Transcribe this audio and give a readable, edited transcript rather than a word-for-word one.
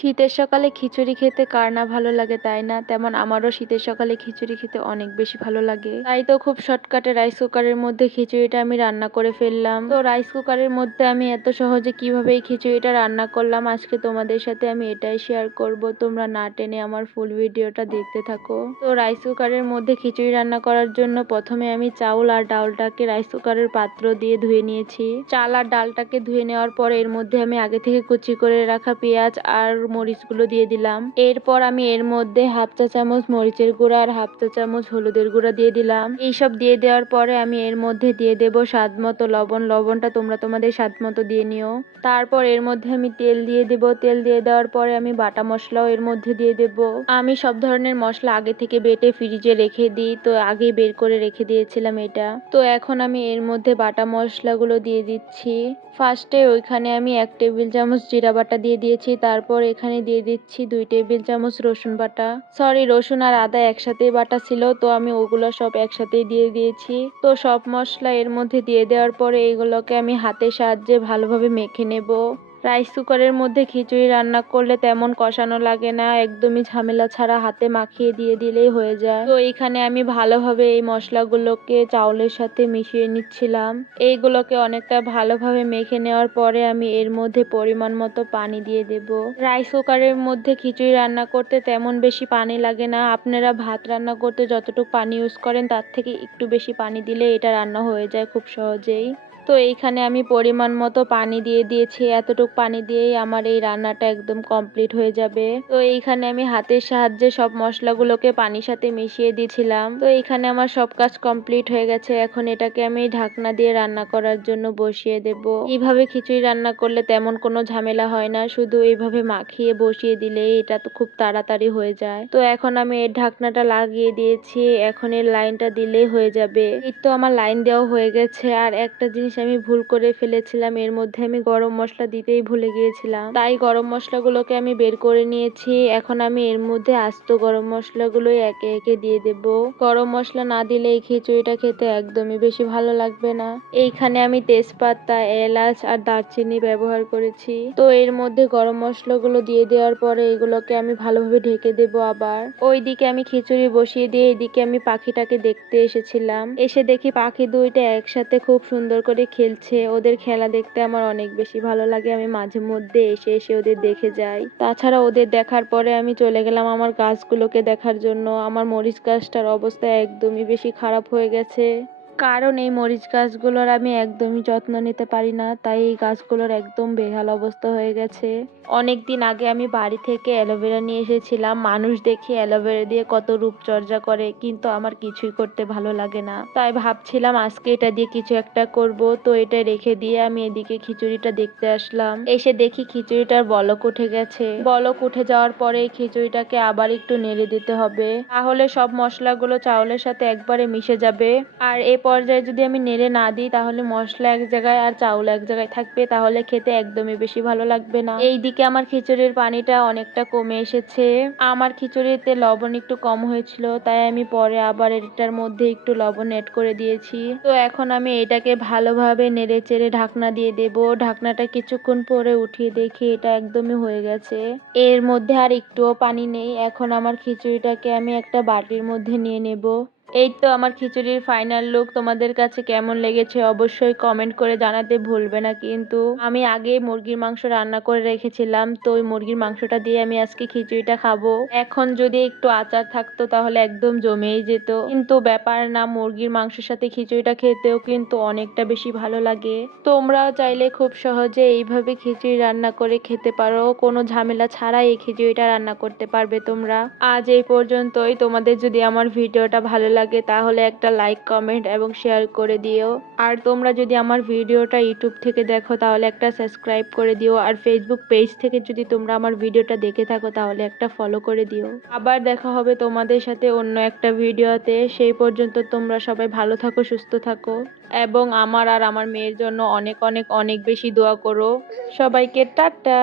শীতের সকালে খিচুড়ি খেতে কার না ভালো লাগে তাই না? তেমন আমারও শীতের সকালে খিচুড়ি খেতে অনেক বেশি ভালো লাগে। তাই তো খুব শর্টকাটে রাইস কুকারের মধ্যে খিচুড়িটা আমি রান্না করে ফেললাম। তো রাইস কুকারের মধ্যে আমি এত সহজে কিভাবে এই খিচুড়িটা রান্না করলাম আজকে তোমাদের সাথে আমি এটাই শেয়ার করব। তোমরা না টেনে আমার ফুল ভিডিওটা দেখতে থাকো। তো রাইস কুকারের মধ্যে খিচুড়ি রান্না করার জন্য প্রথমে আমি চাউল আর ডালটাকে রাইস কুকারের পাত্র দিয়ে ধুয়ে নিয়েছি। চাল আর ডালটাকে ধুয়ে নেওয়ার পর এর মধ্যে আমি আগে থেকে কুচি করে রাখা পেঁয়াজ আর মরিচগুলো দিয়ে দিলাম। এরপর আমি এর মধ্যে হাফ চা চামচ মরিচের গুঁড়া আর হাফ চা চামচ হলুদের গুঁড়া দিয়ে দিলাম। এইসব দিয়ে দেওয়ার পরে আমি এর মধ্যে দিয়ে দেব স্বাদ মতো লবণ। লবণটা তোমরা তোমাদের স্বাদ মতো দিয়ে নিও। তারপর এর মধ্যে আমি তেল দিয়ে দেব। তেল দিয়ে দেওয়ার পরে আমি বাটা মশলাও এর মধ্যে দিয়ে দেব। আমি সব ধরনের মশলা আগে থেকে বেটে ফ্রিজে রেখে দিই, তো আগে বের করে রেখে দিয়েছিলাম এটা। তো এখন আমি এর মধ্যে বাটা মশলাগুলো দিয়ে দিচ্ছি। ফার্স্টে ওইখানে আমি 1 টেবিল চামচ জিরা বাটা দিয়ে দিয়েছি। তারপর এখানে দিয়ে দিচ্ছি 2 টেবিল চামচ রসুন বাটা। সরি, রসুন আর আদা একসাথেই বাটা ছিল, তো আমি ওগুলো সব একসাথেই দিয়ে দিয়েছি। তো সব মশলা এর মধ্যে দিয়ে দেওয়ার পরে এগুলোকে আমি হাতের সাহায্যে ভালোভাবে মেখে নেব। রাইস কুকারের মধ্যে খিচুড়ি রান্না করলে তেমন কষানো লাগে না, একদমই ঝামেলা ছাড়া হাতে মাখিয়ে দিয়ে দিলেই হয়ে যায়। তো এখানে আমি ভালোভাবে এই মশলাগুলোকে চাউলের সাথে মিশিয়ে নিচ্ছিলাম। এইগুলোকে অনেকটা ভালোভাবে মেখে নেওয়ার পরে আমি এর মধ্যে পরিমাণ মতো পানি দিয়ে দেব। রাইস কুকারের মধ্যে খিচুড়ি রান্না করতে তেমন বেশি পানি লাগে না। আপনারা ভাত রান্না করতে যতটুকু পানি ইউজ করেন তার থেকে একটু বেশি পানি দিলে এটা রান্না হয়ে যায় খুব সহজেই। তো এইখানে আমি পরিমাণ মতো পানি দিয়ে দিয়েছি। এতটুকু পানি দিয়েই আমার এই রান্নাটা একদম কমপ্লিট হয়ে যাবে। তো এইখানে আমি হাতের সাহায্যে সব মশলাগুলোকে পানির সাথে মিশিয়ে দিয়েছিলাম। তো এইখানে আমার সব কাজ কমপ্লিট হয়ে গেছে। এখন এটাকে আমি ঢাকনা দিয়ে রান্না করার জন্য বসিয়ে দেব। এইভাবে খিচুড়ি রান্না করলে তেমন কোনো ঝামেলা হয় না, শুধু এইভাবে মাখিয়ে বসিয়ে দিলেই এটা তো খুব তাড়াতাড়ি হয়ে যায়। তো এখন আমি এর ঢাকনাটা লাগিয়ে দিয়েছি। এখন এর লাইনটা দিলেই হয়ে যাবে। এই তো আমার লাইন দেওয়া হয়ে গেছে। আর একটা জিনিস আমি ভুল করে ফেলেছিলাম, এর মধ্যে আমি গরম মশলা দিতেই ভুলে গিয়েছিলাম, তাই গরম মশলাগুলোকে আমি বের করে নিয়েছি। এখন আমি এর মধ্যে আস্ত গরম মশলাগুলোই একে একে দিয়ে দেব। গরম মশলা না দিলে এই খিচুড়িটা খেতে একদমই বেশি ভালো লাগবে না। এইখানে আমি তেজপাতা, এলাচ আর দারচিনি ব্যবহার করেছি। তো এর মধ্যে গরম মশলাগুলো দিয়ে দেওয়ার পরে এগুলোকে আমি ভালোভাবে ঢেকে দেব। আবার ওইদিকে আমি খিচুড়ি বসিয়ে দিয়ে এদিকে আমি পাখিটাকে দেখতে এসেছিলাম। এসে দেখি পাখি দুইটা একসাথে খুব সুন্দর করে খেলছে। ওদের খেলা দেখতে আমার অনেক বেশি ভালো লাগে। আমি মাঝে মধ্যে এসে এসে ওদের দেখে যাই। তাছাড়া ওদের দেখার পরে আমি চলে গেলাম আমার গাছগুলোকে দেখার জন্য। আমার মরিচ গাছটার অবস্থা একদমই বেশি খারাপ হয়ে গেছে, কারণ এই মরিচ গাছগুলোর আমি একদমই যত্ন নিতে পারি না, তাই এই গাছগুলোর একদম বেহাল অবস্থা হয়ে গেছে। অনেকদিন আগে আমি বাড়ি থেকে অ্যালোভেরা নিয়ে এসেছিলাম। মানুষ দেখি অ্যালোভেরা দিয়ে কত রূপচর্চা করে, কিন্তু আমার কিছুই করতে ভালো লাগে না। তাই ভাবছিলাম আজকে এটা দিয়ে কিছু একটা করব। তো এটা রেখে দিয়ে আমি এদিকে খিচুড়িটা দেখতে আসলাম। এসে দেখি খিচুড়িটার বলক উঠে গেছে। বলক উঠে যাওয়ার পরে এই খিচুড়িটাকে আবার একটু নেড়ে দিতে হবে, তাহলে সব মশলাগুলো চাউলের সাথে একবারে মিশে যাবে। আর এই পর্যায়ে যদি আমি নেড়ে না দিই তাহলে মশলা এক জায়গায় আর চাউল এক জায়গায় থাকবে, তাহলে খেতে একদমই বেশি ভালো লাগবে না। এইদিকে আমার খিচুড়ির পানিটা অনেকটা কমে এসেছে। আমার খিচুড়িতে লবণ একটু কম হয়েছিল, তাই আমি পরে আবার এটার মধ্যে একটু লবণ অ্যাড করে দিয়েছি। তো এখন আমি এটাকে ভালোভাবে নেড়ে চেড়ে ঢাকনা দিয়ে দেব। ঢাকনাটা কিছুক্ষণ পরে উঠিয়ে দেখি এটা একদমই হয়ে গেছে। এর মধ্যে আর একটুও পানি নেই। এখন আমার খিচুড়িটাকে আমি একটা বাটির মধ্যে নিয়ে নেব। এই তো আমার খিচুড়ির ফাইনাল লুক। তোমাদের কাছে কেমন লেগেছে অবশ্যই কমেন্ট করে জানাতে ভুলবে না কিন্তু। আমি আগে মুরগির মাংস রান্না করে রেখেছিলাম, তো ওই মুরগির মাংসটা দিয়ে আমি আজকে খিচুড়িটা খাবো। এখন যদি একটু আচার থাকতো তাহলে একদম জমেই যেত, কিন্তু ব্যাপার না, মুরগির মাংসের সাথে খিচুড়িটা খেতেও কিন্তু অনেকটা বেশি ভালো লাগে। তোমরাও চাইলে খুব সহজে এইভাবে খিচুড়ি রান্না করে খেতে পারো, কোনো ঝামেলা ছাড়াই এই খিচুড়িটা রান্না করতে পারবে তোমরা। আজ এই পর্যন্তই। তোমাদের যদি আমার ভিডিওটা ভালো লাগে তাহলে একটা লাইক, কমেন্ট এবং শেয়ার করে দিও। আর তোমরা যদি আমার ভিডিওটা ইউটিউব থেকে দেখো তাহলে একটা সাবস্ক্রাইব করে দিও। আর ফেসবুক পেজ থেকে যদি তোমরা আমার ভিডিওটা দেখে থাকো তাহলে একটা ফলো করে দিও। আবার দেখা হবে তোমাদের সাথে অন্য একটা ভিডিওতে। সেই পর্যন্ত তোমরা সবাই ভালো থাকো, সুস্থ থাকো এবং আমার আর আমার মেয়ের জন্য অনেক অনেক অনেক বেশি দোয়া করো। সবাইকে টাটা।